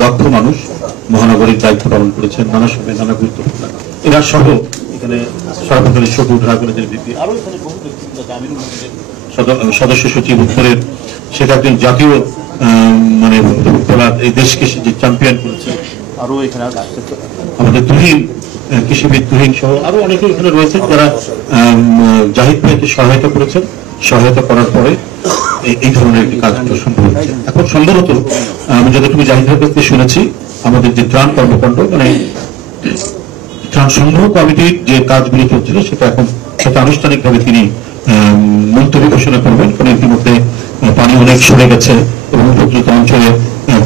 দক্ষ মানুষ মহানগরীর দায়িত্ব পালন করেছেন নানা সময় নানা গুরুত্বপূর্ণ এরা সহ এখানে সরকারি শফিউল ঢাকা কলেজের ভিপি আরো এখানে বহু সদস্য সচিব উত্তরের সেটা একজন জাতীয় মানে এই দেশকে যে চ্যাম্পিয়ন করেছে আরো এখানে আমাদের তুহিন কৃষিবিদ তুহিন সহ আরো অনেকে এখানে রয়েছেন যারা জাহিদ ভাইকে সহায়তা করেছেন সহায়তা করার পরে এই ধরনের একটি কাজ সম্ভব হচ্ছে এখন সম্ভবত আমি যতটুকু জাহিদ ভাইয়ের কাছ থেকে শুনেছি আমাদের যে ত্রাণ কর্মকাণ্ড মানে ত্রাণ সংগ্রহ কমিটির যে কাজগুলি চলছিল সেটা এখন সেটা আনুষ্ঠানিকভাবে তিনি মন্তব্য ঘোষণা করবেন কারণ ইতিমধ্যে পানি অনেক সরে গেছে এবং উপকৃত অঞ্চলে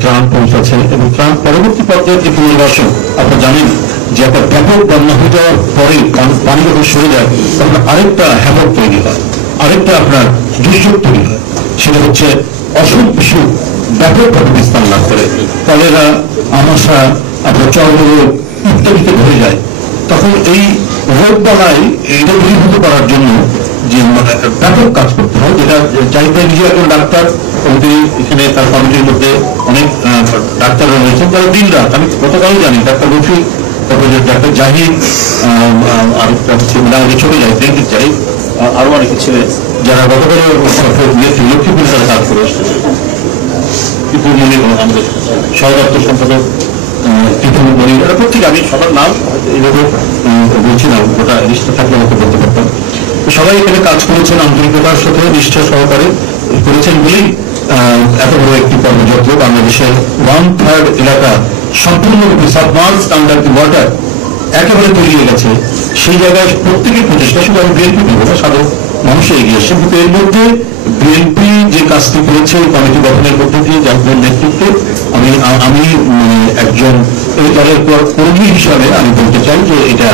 ত্রাণ পৌঁছাচ্ছে এবং ত্রাণ পরবর্তী পর্যায়ের যে পুনর্বাসন আপনারা জানেন যে একটা ব্যাপক বন্যা হয়ে যাওয়ার পরে পানি যখন সরে যায় তখন আরেকটা হ্যামক তৈরি হয় আরেকটা আপনার দুর্যোগ তৈরি হয় সেটা হচ্ছে অসুখ বিসুখ ব্যাপকভাবে বিস্তার লাভ করে কলেরা আমাশা আপনার চর্মরোগ ইত্যাদিতে ভরে যায় তখন এই রোগ বালায় এটা দূরীভূত করার জন্য যে ব্যাপক কাজ করতে হয় যেটা জাহিদ ভাই নিজে একজন ডাক্তার এখানে তার কমিটির মধ্যে অনেক ডাক্তাররা রয়েছেন যারা দিন রাত আমি গতকালই জানি ডাক্তার রফি ডাক্তার জাহিদ আরেকটা হচ্ছে চলে যায় ডেঙ্গির জাহিদ আরো অনেকে ছিলেন যারা গতকাল লক্ষ্মীপুর তারা কাজ করে এসেছেন আমাদের সহদপ্তর সম্পাদক প্রত্যেকে আমি সবার নাম এইভাবে বলছিলাম গোটা লিস্টটা থাকলে আমাকে বলতে পারতাম সবাই এখানে কাজ করেছেন আন্তরিকতার সাথে নিষ্ঠা সহকারে করেছেন বলেই এত বড় একটি কর্মযজ্ঞ বাংলাদেশের 1/3 এলাকা সম্পূর্ণরূপে সাবমার্জড আন্ডার দি ওয়াটার একেবারে তৈরি গেছে সেই জায়গায় প্রত্যেকের প্রচেষ্টা শুধু আমি বিএনপি দেবো না সাধারণ মানুষে এগিয়ে এসছে কিন্তু এর মধ্যে বিএনপি যে কাজটি করেছে কমিটি গঠনের মধ্যে দিয়ে যাদের নেতৃত্বে আমি একজন এই দলের কর্মী হিসাবে আমি বলতে চাই যে এটা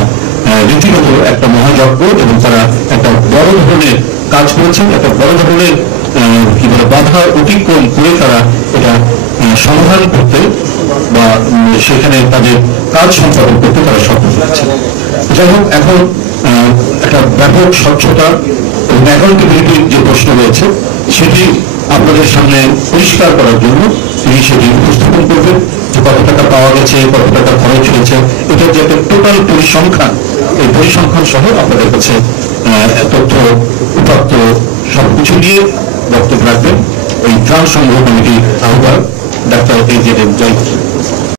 রীতিগত একটা মহাযজ্ঞ এবং তারা একটা বড় ধরনের কাজ করেছেন একটা বড় ধরনের কি বলে বাধা অতিক্রম করে তারা এটা সমাধান করতে বা সেখানে তাদের কাজ সম্পাদন করতে তারা সফল হয়েছে যাই হোক এখন একটা ব্যাপক স্বচ্ছতা এবং অ্যাকাউন্টেবিলিটির যে প্রশ্ন রয়েছে সেটি আপনাদের সামনে পরিষ্কার করার জন্য তিনি সেটি উপস্থাপন করবেন যে কত টাকা পাওয়া গেছে কত টাকা খরচ হয়েছে এটা যে একটা টোটাল পরিসংখ্যান এই পরিসংখ্যান সহ আপনাদের কাছে তথ্য উপাত্ত সবকিছু নিয়ে বক্তব্য রাখবেন ওই ত্রাণ সংগ্রহ কমিটির আহ্বায়ক doctor A Z M Zahid